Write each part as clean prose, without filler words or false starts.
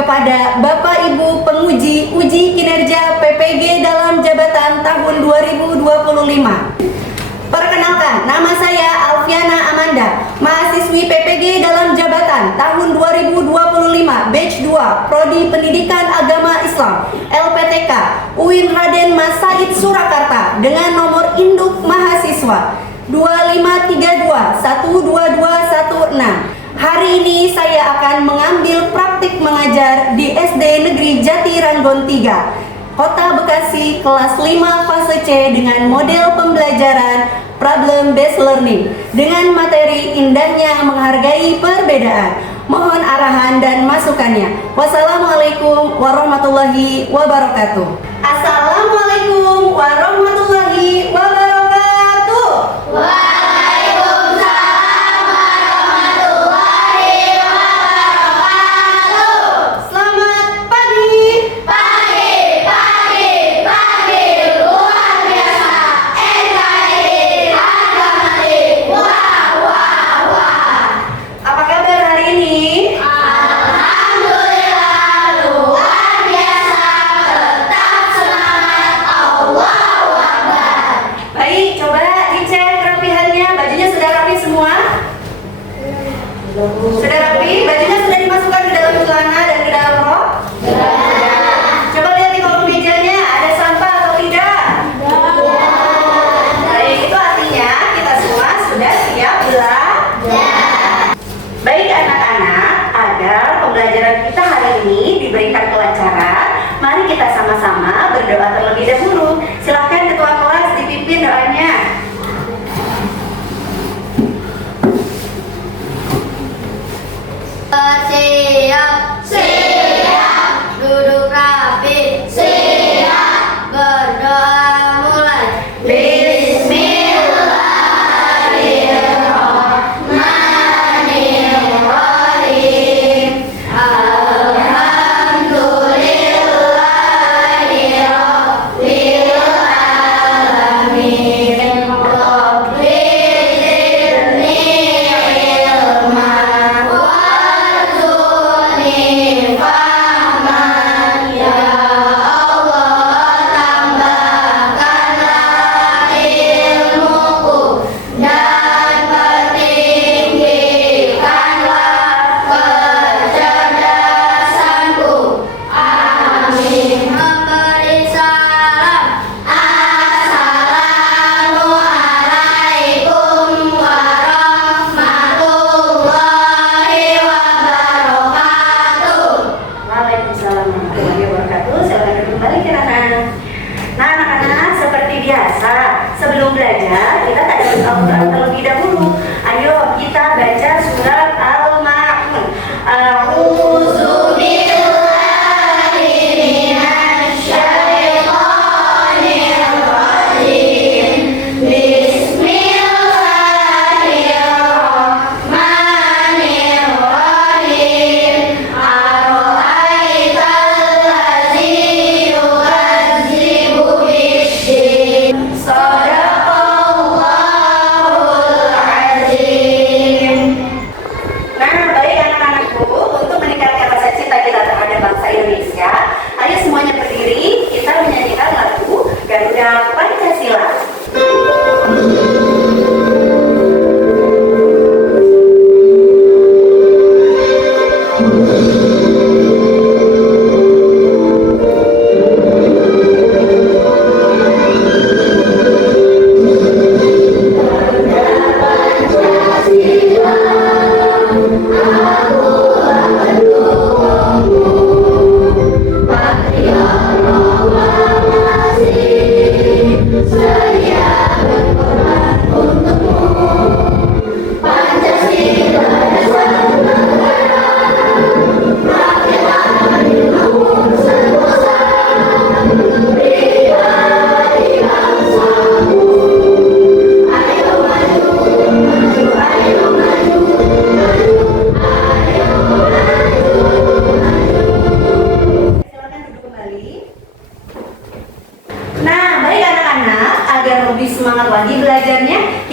kepada Bapak Ibu penguji uji kinerja PPG dalam jabatan tahun 2025. Perkenalkan, nama saya Alfiana Amanda, mahasiswi PPG dalam jabatan tahun 2025, batch 2, Prodi Pendidikan Agama Islam, LPTK, UIN Raden Mas Said Surakarta, dengan nomor induk mahasiswa 2532122116. Hari ini saya akan mengambil praktik mengajar di SD Negeri Jati Ranggon 3, Kota Bekasi, kelas 5 fase C dengan model pembelajaran problem based learning dengan materi indahnya menghargai perbedaan. Mohon arahan dan masukannya. Wassalamualaikum warahmatullahi wabarakatuh. Assalamualaikum warahmatullahi wabarakatuh. Waalaikumsalam warahmatullahi wabarakatuh. Selamat pagi. Pagi, luar biasa. NKRI Agamatik. Wah. Apa kabar hari ini? Alhamdulillah, luar biasa. Tetap semangat. Allahu Akbar. Baik, coba dicek kerapihannya. Bajunya sudah rapi semua? Sudah rapi? Bajunya sudah dimasukkan ke dalam celana dan ke dalam rok? Coba lihat di kolong mejanya, ada sampah atau tidak? Baik, itu artinya kita semua sudah siap belajar. Baik anak-anak, agar pembelajaran kita hari ini diberikan kelancaran, mari kita sama-sama berdoa terlebih dahulu. Silahkan ketua kelas dipimpin doanya. Siap. Duduk rapi. Siap. Berdoa mulai. Bismillahirrahmanirrahim. Alhamdulillahirabbil alamin. Rabbil zidni ilman warzuqni fahman. Ya Allah, tambahkanlah ilmuku dan pertinggikanlah kecerdasanku. Amin. Memberi salam. Assalamualaikum warahmatullahi wabarakatuh. Waalaikumsalam warahmatullahi wabarakatuh. Silakan duduk kembali anak-anak. Nah anak-anak, seperti biasa sebelum belajar kita tak dapat Al-Quran terlebih dahulu. Ayo kita baca surat Al-Ma'un. A'udzu Billahi minasyaitonir rajim. Bismillahirrahmanirrahim. Ara'aital ladzi yukadzibu biddin. Shadaqallahul azim. Nah, baik anak-anakku, untuk meningkatkan rasa cinta kita terhadap bangsa Indonesia, ayo semuanya berdiri, kita menyanyikan lagu Garuda Pancasila.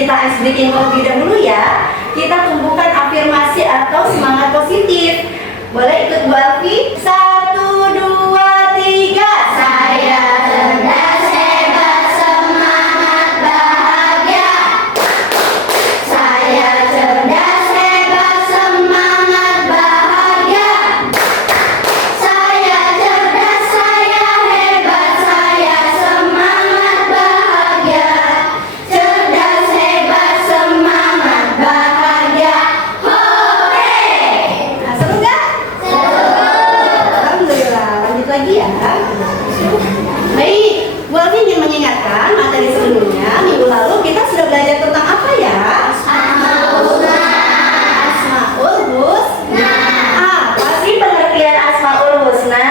ice breaking terlebih dahulu ya. Kita tumbuhkan afirmasi atau semangat positif. Boleh ikut Bu Alfi? 1, 2, 3. Saya cerdas, hebat, semangat, bahagia. Saya cerdas, hebat, semangat, bahagia. Saya cerdas, saya hebat, saya semangat, bahagia. Cerdas, hebat, semangat, bahagia. Hore! Nah, seru nggak? Alhamdulillah. Lanjut lagi ya. Baik, Bu Alfi ingin mengingatkan materi sebelumnya. Minggu lalu kita sudah belajar tentang apa ya? Asmaul Husna. Apa sih pengertian Asmaul Husna?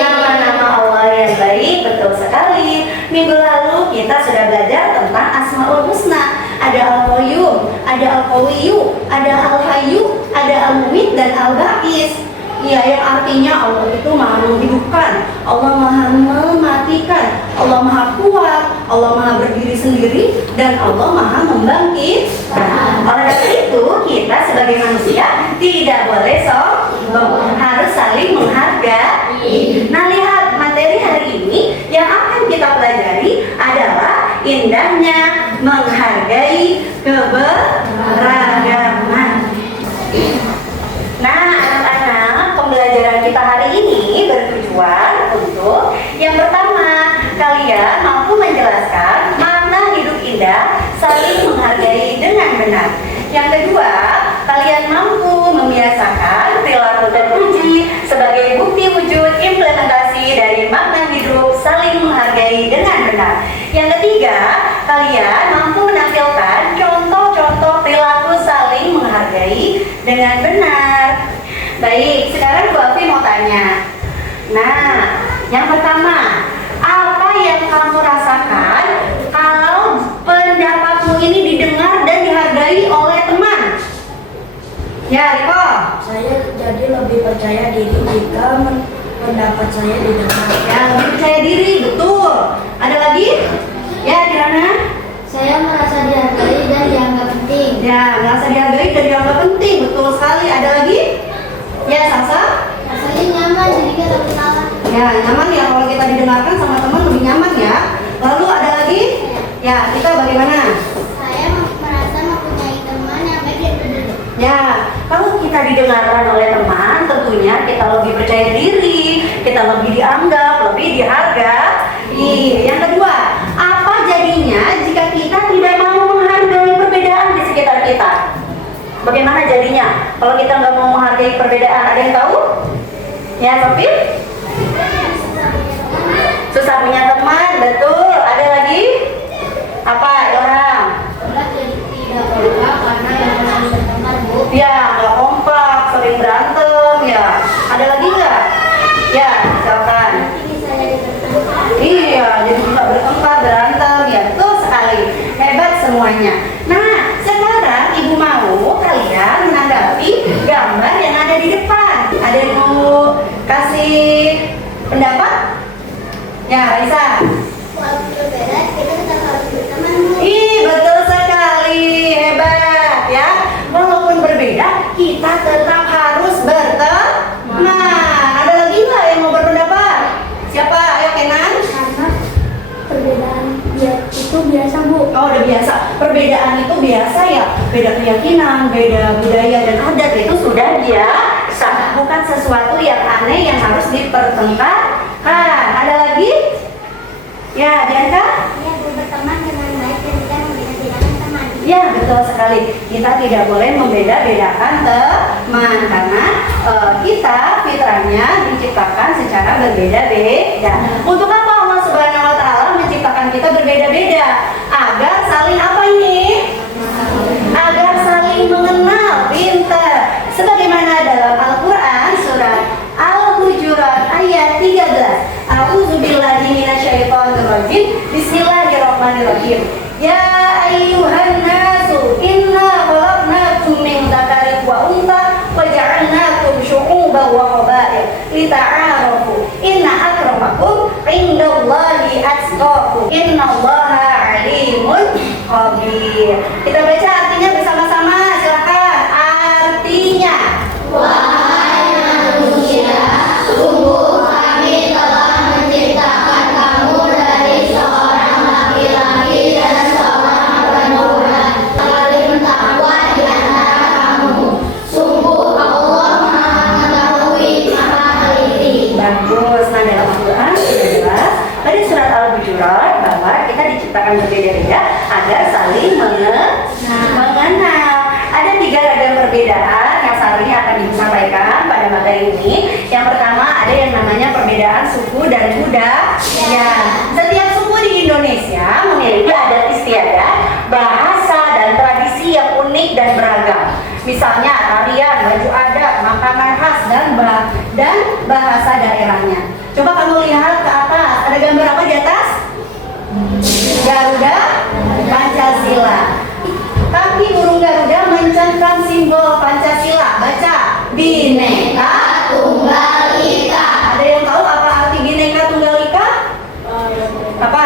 Nama-nama Allah yang baik, betul sekali. Minggu lalu kita sudah belajar tentang Asmaul Husna. Ada Al-Qayyum, ada Al-Qawiyyu, ada Al-Hayyu, ada Al-Mumit dan Al-Ba'is. Ya, yang artinya Allah itu maha menghidupkan, Allah maha mematikan, Allah maha kuat, Allah maha berdiri sendiri, dan Allah maha membangkitkan. Oleh karena itu, kita sebagai manusia tidak boleh sombong, harus saling menghargai. Nah, lihat materi hari ini yang akan kita pelajari adalah indahnya menghargai keberagaman. Nah, anak-anak, pembelajaran kita hari ini bertujuan untuk yang pertama, kalian mampu menjelaskan makna hidup indah, saling menghargai dengan benar. Yang kedua, kalian mampu membiasakan perilaku terpuji sebagai bukti wujud implementasi dari makna hidup saling menghargai dengan benar. Yang ketiga, kalian mampu menampilkan contoh-contoh perilaku saling menghargai dengan benar. Baik, sekarang Bu Alfi mau tanya. Nah, yang pertama, apa yang kamu rasakan kalau pendapatmu ini didengar dan dihargai oleh teman? Ya, Riko. Saya jadi lebih percaya diri jika pendapat saya didengar. Ya, lebih percaya diri, betul. Ada lagi? Ya, Kirana. Saya merasa dihargai dan dianggap penting. Ya, merasa dihargai dan dianggap penting, betul sekali. Ada lagi? Ya, Sasa. Rasanya nyaman, jadi kita bersalah. Ya, nyaman ya kalau kita didengarkan sama teman lebih nyaman ya. Lalu ada lagi? Ya, kita bagaimana? Saya merasa mempunyai teman yang baik dan peduli. Ya, kalau kita didengarkan oleh teman, tentunya kita lebih percaya diri, kita lebih dianggap, lebih dihargai. Yang kedua, apa jadinya jika kita tidak mau menghargai perbedaan di sekitar kita? Bagaimana jadinya? Kalau kita nggak mau menghargai perbedaan, ada yang tahu? Ya, Sofi? Susah punya teman, betul. Ada lagi? Apa, orang? Enggak jadi tidak kompak karena yang sering berteman, Bu. Ya, nggak kompak, sering berantem, ya. Ada lagi nggak? Ya, misalkan. Ini saya berteman. Iya, jadi bisa bertengkar, berantem, ya betul sekali. Hebat semuanya. Nah, sekarang Ibu mau kalian menanggapi gambar yang ada di depan. Ada yang mau kasih pendapat? Ya, Raisa. Walaupun berbeda, kita tetap harus berteman, Bu. Ih, betul sekali, hebat ya. Walaupun berbeda, kita tetap harus berteman. Ada lagi nggak yang mau berpendapat? Siapa? Ayo, Kenan. Karena perbedaan itu biasa, Bu. Oh, udah biasa. Perbedaan itu biasa ya. Beda keyakinan, beda budaya dan adat itu sudah biasa. Bukan sesuatu yang aneh yang harus dipertengkarkan. Ada lagi? Ya, Dianka? Ya, Bu, berteman dengan baik dan tidak membeda-bedakan teman. Ya, betul sekali. Kita tidak boleh membeda-bedakan teman karena kita fitrahnya diciptakan secara berbeda-beda. Untuk apa Allah Subhanahu wa taala menciptakan kita berbeda-beda? Agar saling apa ini? Agar saling mengenal, pintar. Sebagaimana dalam Al-Qur'an surat Al-Hujurat ayat 13. A'udzubillahi minasyaitonirrajim. Bismillahirrahmanirrahim. Ya ayyuhan nasu inna khalaqnakum min dzakarin wa untha wa ja'alnakum syu'uban wa qabail lita'arafu. Inna akramakum indallahi atqakum. Innallaha alimun khabir. Kita baca artinya bersama-sama, silakan. Artinya bahwa kita diciptakan berbeda-beda agar saling mengenal. Ada 3 ragam perbedaan yang saat ini akan disampaikan pada materi ini. Yang pertama ada yang namanya perbedaan suku dan budaya. Setiap suku di Indonesia memiliki adat istiadat, bahasa, dan tradisi yang unik dan beragam. Misalnya tarian, baju adat, makanan khas, dan bahasa daerahnya. Coba kamu lihat ke atas, ada gambar apa di atas? Garuda Pancasila. Kaki burung Garuda mencengkram simbol Pancasila. Baca, Bhinneka Tunggal Ika. Ada yang tahu apa arti Bhinneka Tunggal Ika? Apa?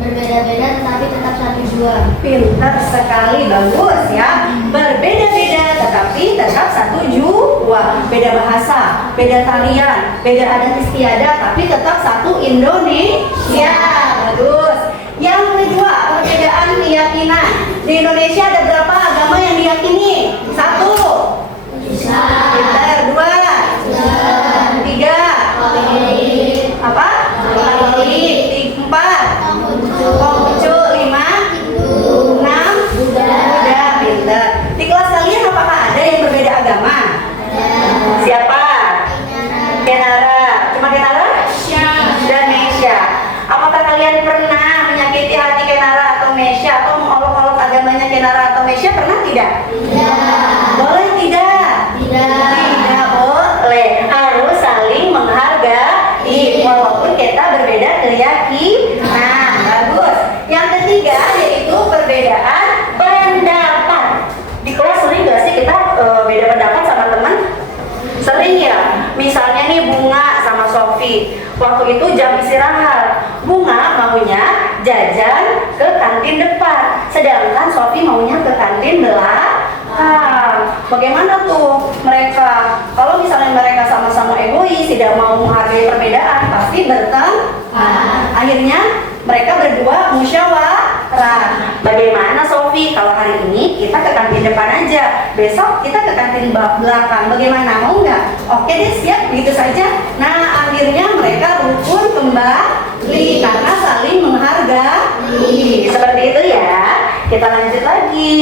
Berbeda-beda tetapi tetap satu jua. Pintar sekali, bagus ya. Berbeda-beda tetapi tetap satu jua. Beda bahasa, beda tarian, beda adat istiadat, tapi tetap satu Indonesia. Bagus. Yang kedua, perbedaan keyakinan. Di Indonesia ada berapa agama yang diyakini? 1. Pintar. 2. 3. Apa? Katolik. 4. Konghucu. 5. 6. Buddha. Pintar. Di kelas kalian apakah ada yang berbeda agama? Siapa? Kenara. Cuma Kenara? Dan Mesya. Apakah kalian pernah menyakiti hati Kenara atau Mesya atau mengolok-olok agamanya Kenara atau Mesya? Pernah tidak? Boleh tidak? Tidak boleh. Harus saling menghargai walaupun kita berbeda keyakinan. Bagus. Yang ketiga yaitu perbedaan pendapat. Di kelas sering gak sih kita beda pendapat sama teman? Sering ya. Misalnya nih Bunga sama Sofi, waktu itu jam istirahat, Bunga maunya jajan ke kantin depan, sedangkan Sofi maunya ke kantin belakang. Bagaimana tuh mereka? Kalau misalnya mereka sama-sama egois, tidak mau menghargai perbedaan, pasti bertengkar. Akhirnya mereka berdua musyawarah. Bagaimana Sofi? Kalau hari ini kita ke kantin depan aja, besok kita ke kantin belakang. Bagaimana? Mau nggak? Oke deh, siap. Gitu saja. Nah, akhirnya mereka rukun kembali karena saling menghargai. Seperti itu ya. Kita lanjut lagi.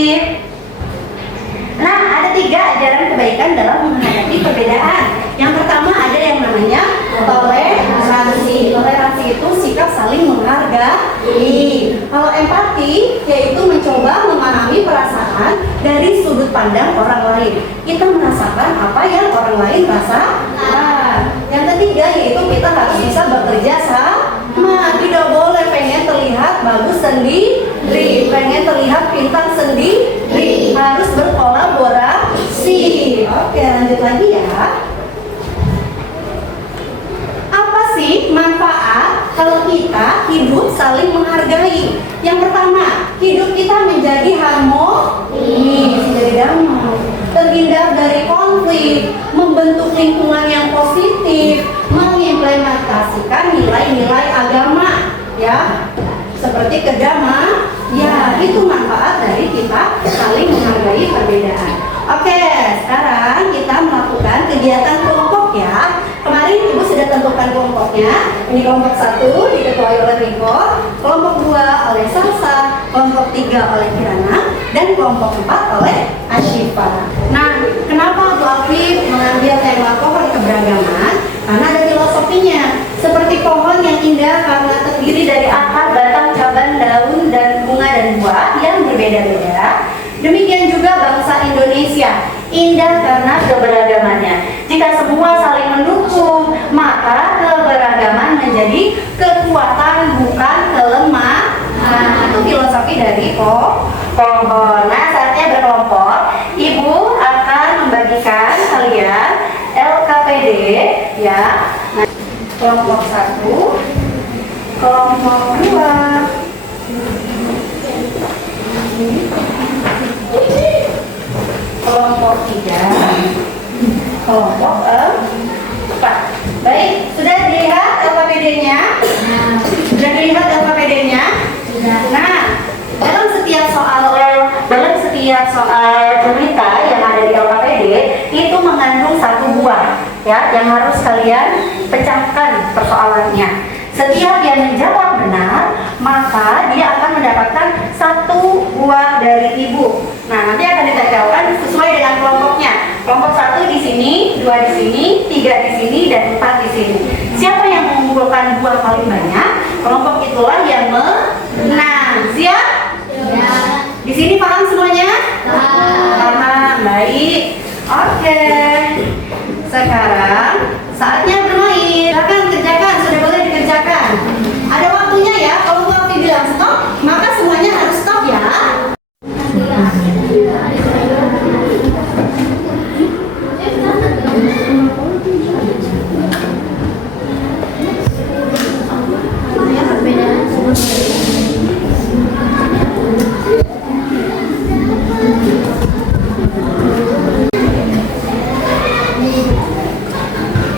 Nah, ada 3 ajaran kebaikan dalam menghadapi perbedaan. Yang pertama ada yang namanya toleransi. Toleransi itu sikap saling menghargai. Kalau empati yaitu mencoba memahami perasaan dari sudut pandang orang lain. Kita merasakan apa yang orang lain rasakan. Yang ketiga yaitu kita harus bisa bekerja sama. Tidak boleh pengen terlihat bagus sendiri, pengen terlihat pintar sendiri. Harus berkolaborasi. Oke, lanjut lagi ya. Apa sih manfaat kalau kita hidup saling menghargai? Yang pertama, hidup kita menjadi harmonis, menjadi damai, terhindar dari konflik, membentuk lingkungan yang positif, mengimplementasikan nilai-nilai agama, ya, seperti kedamaian. Ya, itu manfaat dari kita saling menghargai perbedaan. Oke, sekarang kita melakukan kegiatan kelompok ya. Kemarin Ibu sudah tentukan kelompoknya. Ini kelompok 1 diketuai oleh Riko, kelompok 2 oleh Salsa, kelompok 3 oleh Kirana, dan kelompok 4 oleh Ashifa. Nah, kenapa Bu Afif mengambil tema pohon keberagaman? Karena ada filosofinya. Seperti pohon yang indah karena terdiri dari akar, batang, cabang, daun, dan bunga dan buah yang berbeda-beda. Demikian juga bangsa Indonesia, indah karena keberagamannya. Jika semua saling mendukung, maka keberagaman menjadi kekuatan bukan kelemahan. Itu filosofi dari pohon. Nah, saatnya berkelompok. Ibu akan membagikan kalian LKPD ya. Nah, kelompok 1, kelompok 2, kelompok 3, kelompok 4. Baik, sudah dilihat LKPD-nya? Sudah dilihat LKPD-nya? Nah, dalam setiap soal cerita yang ada di LKPD itu mengandung 1 buah ya, yang harus kalian pecahkan persoalannya. Setiap yang menjawab benar, maka 2 di sini, 3 di sini, dan 4 di sini. Siapa yang mengumpulkan 2 paling banyak, kelompok itulah yang menang. Siap? Ya. Di sini paham semuanya? Paham, baik. Oke. Sekarang saatnya bermain. Silakan kerjakan, sudah boleh dikerjakan. Ada waktunya ya. Kalau Bu Afi bilang stop, maka semuanya harus stop ya.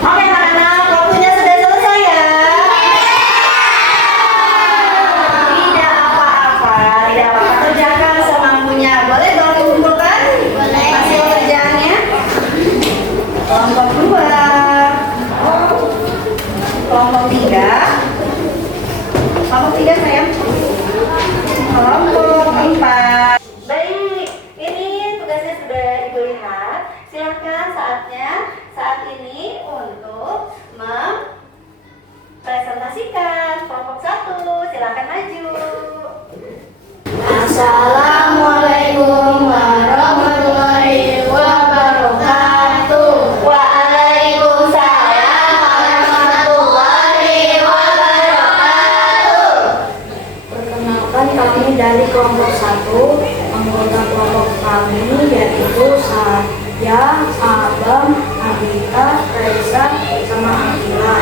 Oke anak-anak, waktunya sudah selesai ya. Tidak apa-apa, tidak apa-apa. Kerjakan semampunya. Boleh dong dikumpulkan? Boleh. Hasil kerjaannya. Kelompok 2, kelompok 3, kelompok 3 sayang. Kelompok 4. Baik, ini tugasnya sudah Ibu lihat. Silakan saat ini untuk mempresentasikan kelompok 1. Silakan maju. Assalamualaikum warahmatullahi wabarakatuh. Waalaikumsalam warahmatullahi wabarakatuh. Perkenalkan, kami dari kelompok 1. Anggota kelompok kami yaitu saya, Abang, Abita, Raisa, sama Akila.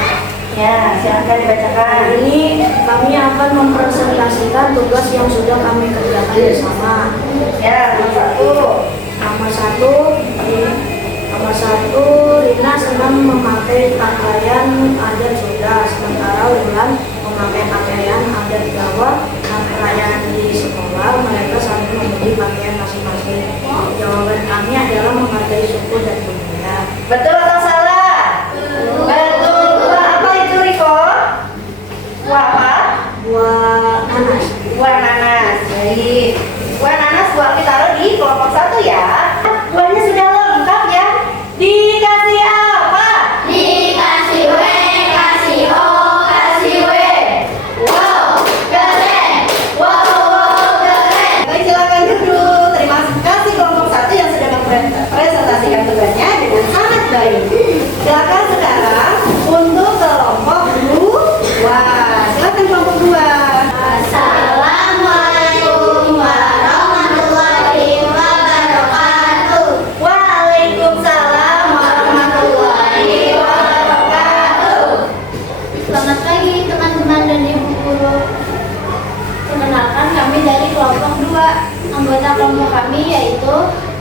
Ya, silakan dibacakan. Hari ini kami akan mempresentasikan tugas yang sudah kami kerjakan bersama. Ya, nomor 1. Nomor satu, Rina senang memakai pakaian adat Sunda, sementara Wulan memakai pakaian adat Jawa. Saat perayaan di sekolah, mereka saling memuji pakaian masing-masing. Jawaban kami adalah menghargai suku dan budaya. Betul atau salah? Betul. Buah apa itu, Riko? Buah apa? Buah nanas. Buah nanas. Baik. Buah nanas buah ditaruh di kelompok 1 ya. Buahnya sudah lengkap ya. Dikasih apa? Dikasih W, kasih O, kasih W. Wow, keren. Wow, keren. Baik, silakan duduk. Terima kasih kelompok 1 yang sudah mempresentasikan tugasnya dengan sangat baik. Silakan sekarang untuk kelompok 2. Silakan kelompok 2. Assalamualaikum warahmatullahi wabarakatuh. Waalaikumsalam warahmatullahi wabarakatuh. Selamat pagi teman-teman dan ibu guru. Perkenalkan, kami dari kelompok 2. Anggota kelompok kami yaitu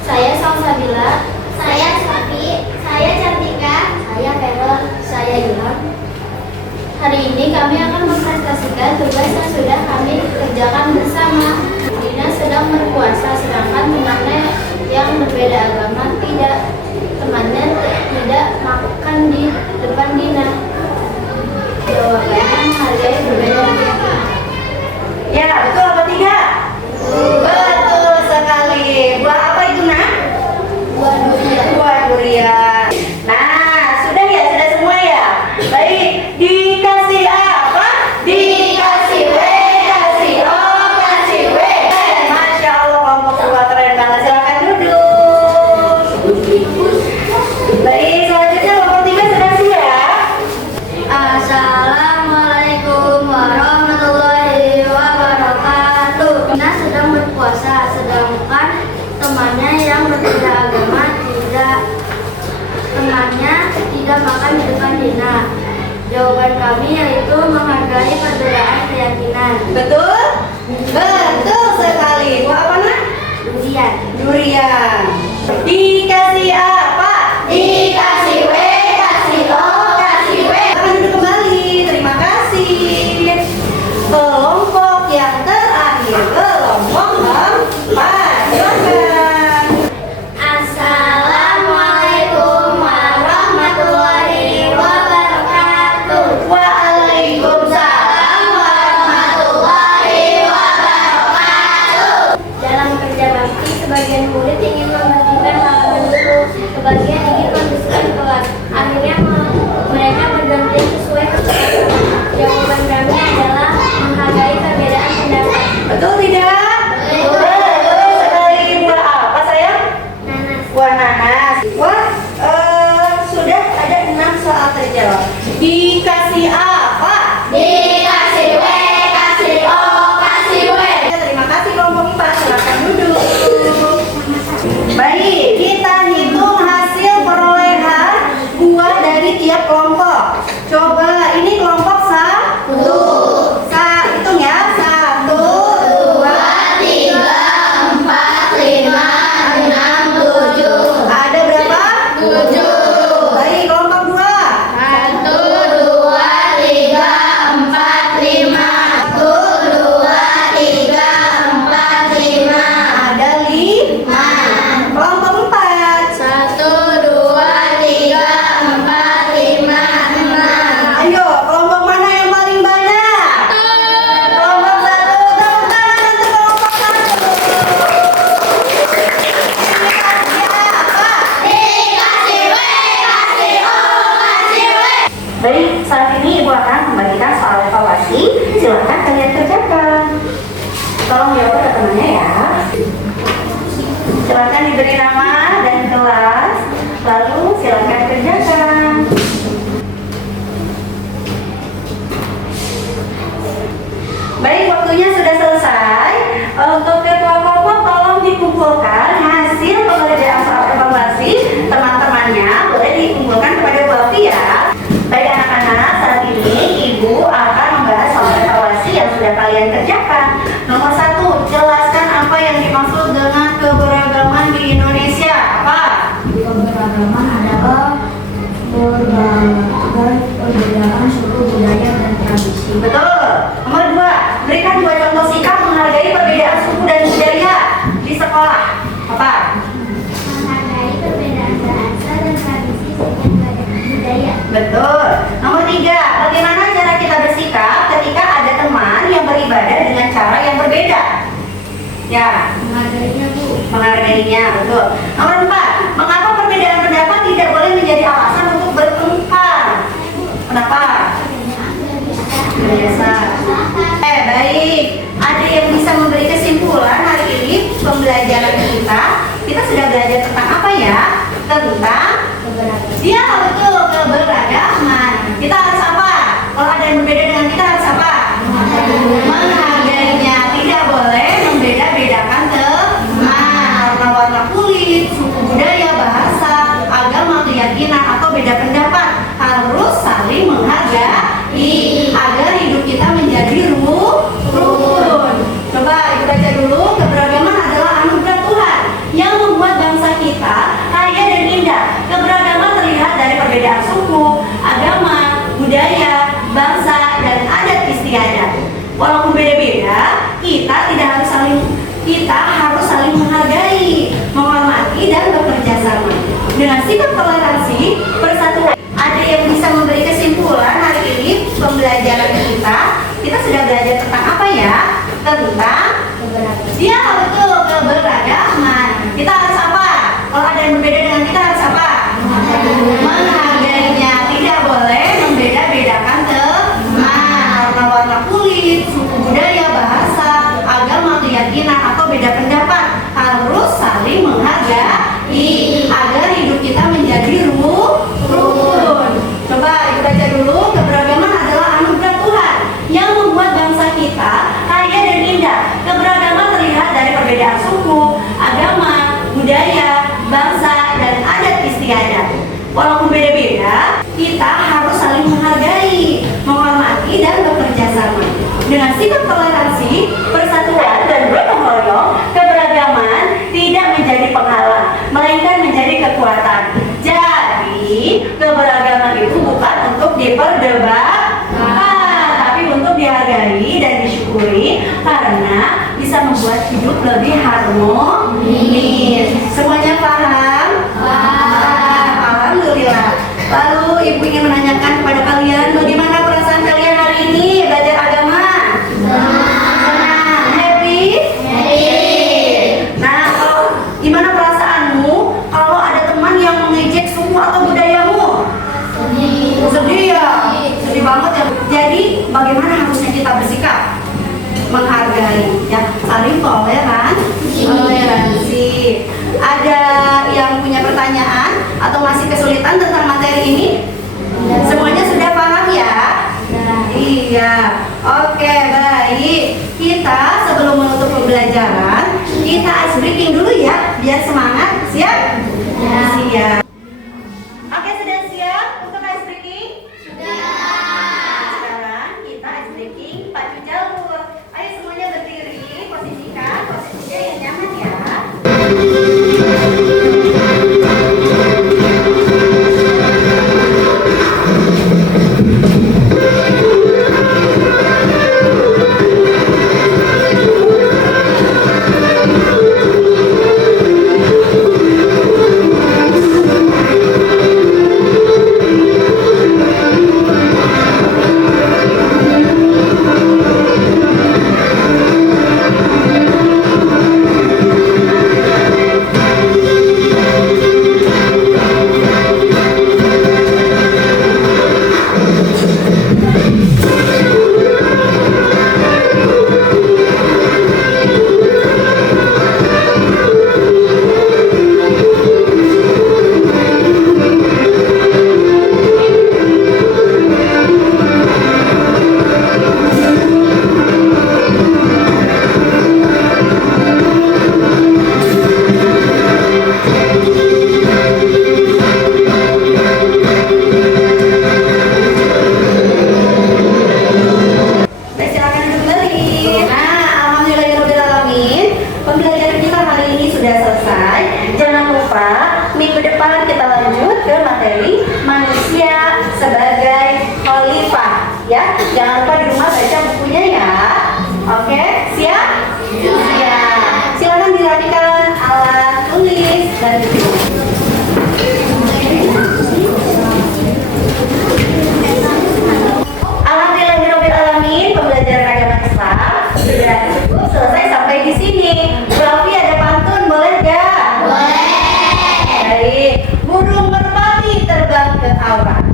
saya Salsabila, saya Safi, saya Cantika, saya Ferel, saya Ilham. Hari ini kami akan mempresentasikan tugas yang sudah kami kerjakan bersama. Dina sedang berpuasa, sedangkan temannya yang berbeda agama temannya tidak makan di depan Dina. Jawabannya menghargai berbeda agama. Ya, betul apa tidak? Betul sekali. Buah apa itu, Nak? Buah durian. Buah durian. Nah, sudah ya, sudah semua ya. Baik, dikasih apa? Dikasih W, kasih O, kasih W. Masya Allah, kelompok 2 keren banget. Silakan duduk. Baik, selanjutnya kelompok 3 sudah siap. Assalamualaikum warahmatullahi wabarakatuh. Dina sedang berpuasa, sedangkan temannya yang berbeda agama tidak makan di depan Dina. Jawaban kami yaitu menghargai perbedaan keyakinan. Betul? Betul sekali. Buah apa, Nak? Durian. Durian. Dikasih apa? Dikasih W, kasih O, kasih W. Akan duduk kembali. Terima kasih. Kelompok yang terakhir, kelompok 4. Silakan. Assalamualaikum warahmatullahi wabarakatuh. Waalaikumsalam warahmatullahi wabarakatuh. Dalam kerja bakti, sebagian murid ingin membuktikan halaman buku Dikasih apa? Dikasih W, kasih O, kasih W. Terima kasih kelompok IPA, silakan duduk. Baik, kita hitung hasil perolehan buah dari tiap kelompok. Coba ini kelompok satu. Hitung ya. 1, 2, 3, 4, 5, 6, 7. ada berapa? 7. Baik, kelompok 2. 1, 2, 3, 4, 5. 1, 2, 3, 4, 5. Ada 5. Kelompok 4. 1, 2, 3, 4, 5, 6. Ayo, kelompok mana yang paling banyak? Kelompok 1. Tepuk tangan untuk kelompok 1. Dikasih apa? Dikasih W, kasih O, kasih W. Baik, saat ini Ibu akan membagikan soal evaluasi. Silakan kalian kerjakan. Tolong jawab teman-temannya ya. Silakan diberi nama dan kelas, lalu silakan kerjakan. Baik, waktunya sudah selesai. Untuk ketua kelompok tolong dikumpulkan hasil pengerjaan soal evaluasi teman-temannya. Boleh dikumpulkan kepada Bu Afi ya. Baik anak-anak, saat ini Ibu akan membahas soal evaluasi yang sudah kalian kerjakan. Nomor 1, jelaskan apa yang dimaksud dengan keberagaman di Indonesia. Apa? Keberagaman adalah berbagai perbedaan suku, budaya, dan tradisi. Betul. Nomor 2, berikan 2 contoh sikap menghargai perbedaan suku dan budaya di sekolah. Apa? Menghargai perbedaan bahasa dan tradisi serta budaya. Betul. Nomor 3, bagaimana cara kita bersikap ketika ada teman yang beribadah dengan cara yang berbeda? Ya, Menghargainya, Bu. menghargainya, betul. Nomor 4, mengapa perbedaan pendapat tidak boleh menjadi alasan untuk bertengkar? Kenapa? Biasa. Baik. Ada yang bisa memberi kesimpulan hari ini pembelajaran kita? Kita sudah belajar tentang apa ya? Tentang ya, betul, keberagaman. Kita harus apa? Kalau ada yang berbeda dengan kita harus apa? Menghargainya. Tidak boleh membeda-bedakan teman, warna-warna kulit, suku budaya, bahasa, agama, keyakinan, atau beda pendapat. Harus saling menghargai agar hidup kita menjadi rukun. Coba Ibu baca dulu. Keberagaman adalah anugerah Tuhan yang membuat bangsa kita kaya dan indah. Keberagaman terlihat dari perbedaan suku, agama, budaya, bangsa, dan adat istiadat. Walaupun beda-beda, kita harus saling menghargai, menghormati, dan bekerja sama. Dengan sikap toleransi, persatuan. Ada yang bisa memberi kesimpulan hari ini pembelajaran kita? Kita sudah belajar tentang apa ya? Tentang ya, betul, keberagaman. Kita harus apa? Kalau ada yang berbeda dengan kita harus apa? Menghargainya. Tidak boleh membeda-bedakan teman, warna-warna kulit, suku budaya, bahasa, agama, keyakinan, atau beda pendapat. Harus saling menghargai agar hidup kita menjadi rukun. Coba Ibu baca dulu. Keberagaman adalah anugerah Tuhan yang membuat bangsa kita kaya dan indah. Keberagaman terlihat dari perbedaan suku, agama, budaya, bangsa, dan adat istiadat. Walaupun beda-beda, kita harus saling menghargai, menghormati, dan bekerja sama. Dengan sikap toleransi, persatuan, dan gotong royong, keberagaman tidak menjadi penghalang, melainkan menjadi kekuatan. Jadi, keberagaman itu bukan untuk diperdebatkan, tapi untuk dihargai dan disyukuri karena bisa membuat hidup lebih harmonis. Semuanya paham? Paham. Alhamdulillah. Lalu Ibu ingin menanyakan kepada kalian, bagaimana perasaan kalian hari ini belajar agama? Senang. Happy? Nah, gimana perasaanmu kalau ada teman yang mengejek suku atau budayamu? Sedih ya? Sedih banget ya. Jadi bagaimana harusnya kita bersikap? Menghargai, ya, saling toleransi. Ada yang punya pertanyaan atau masih kesulitan tentang materi ini? Semuanya sudah paham Oke, baik. Kita sebelum menutup pembelajaran, kita ice breaking dulu ya, biar semangat. Siap? Ya. Siap. Oke, sudah siap untuk ice breaking? Sudah. Sekarang kita ice breaking pacu jalur. Ayo semuanya berdiri, posisikan posisinya yang nyaman ya. Silakan duduk kembali. Nah, alhamdulillahirobbilalamin, pembelajaran kita hari ini sudah selesai. Jangan lupa minggu depan kita lanjut ke materi manusia sebagai khalifah. Ya, jangan lupa di rumah baca bukunya ya. Oke, siap? Siap. Silakan dirapikan alat tulis dan buku. Alhamdulillahirobbilalamin, pembelajaran agama Islam sudah cukup selesai sampai di sini. Bu Alfi ada pantun, boleh nggak? Boleh. Baik. Burung merpati terbang ke awan.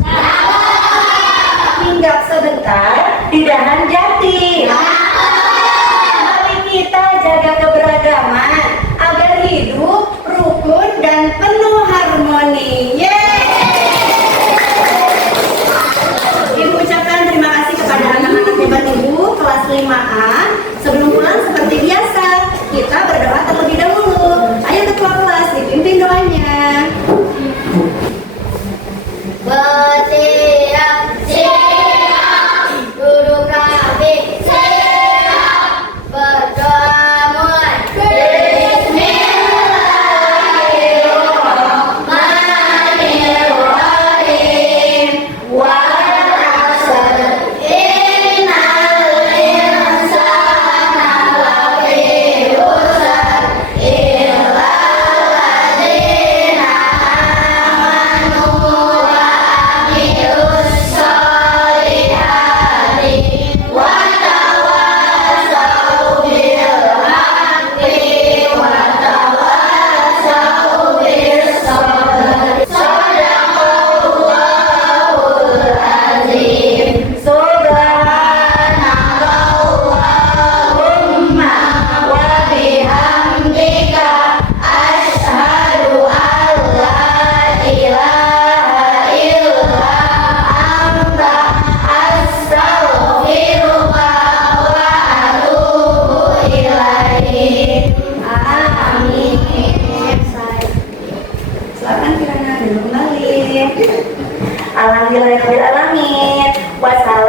Hinggap sebentar di dahan jati. Mari kita jaga keberagaman agar hidup rukun dan penuh harmoni. Ibu ucapkan terima kasih kepada anak-anak hebat Ibu kelas 5A. Sebelum pulang seperti biasa, kita berdoa terlebih dahulu. Ayo ketua kelas dipimpin doanya. Bersiap, siap. Duduk rapi, siap. Berdoa mulai. Bismillahirrahmanirrahim. Wal 'ashr, innal insana lafi khusr, illa alladzina amanu wa amilus solihati wa tawassaw bil haqqi wa tawassaw bis sabr. Shadaqallahul azim. Subhanallahumma wa bihamdika asyhadu an la ilaha illa anta astaghfiruka wa atubu ilaik. Amin. Silakan Kirana duduk kembali. Alhamdulillahirobbilalamin. Wassalamualaikum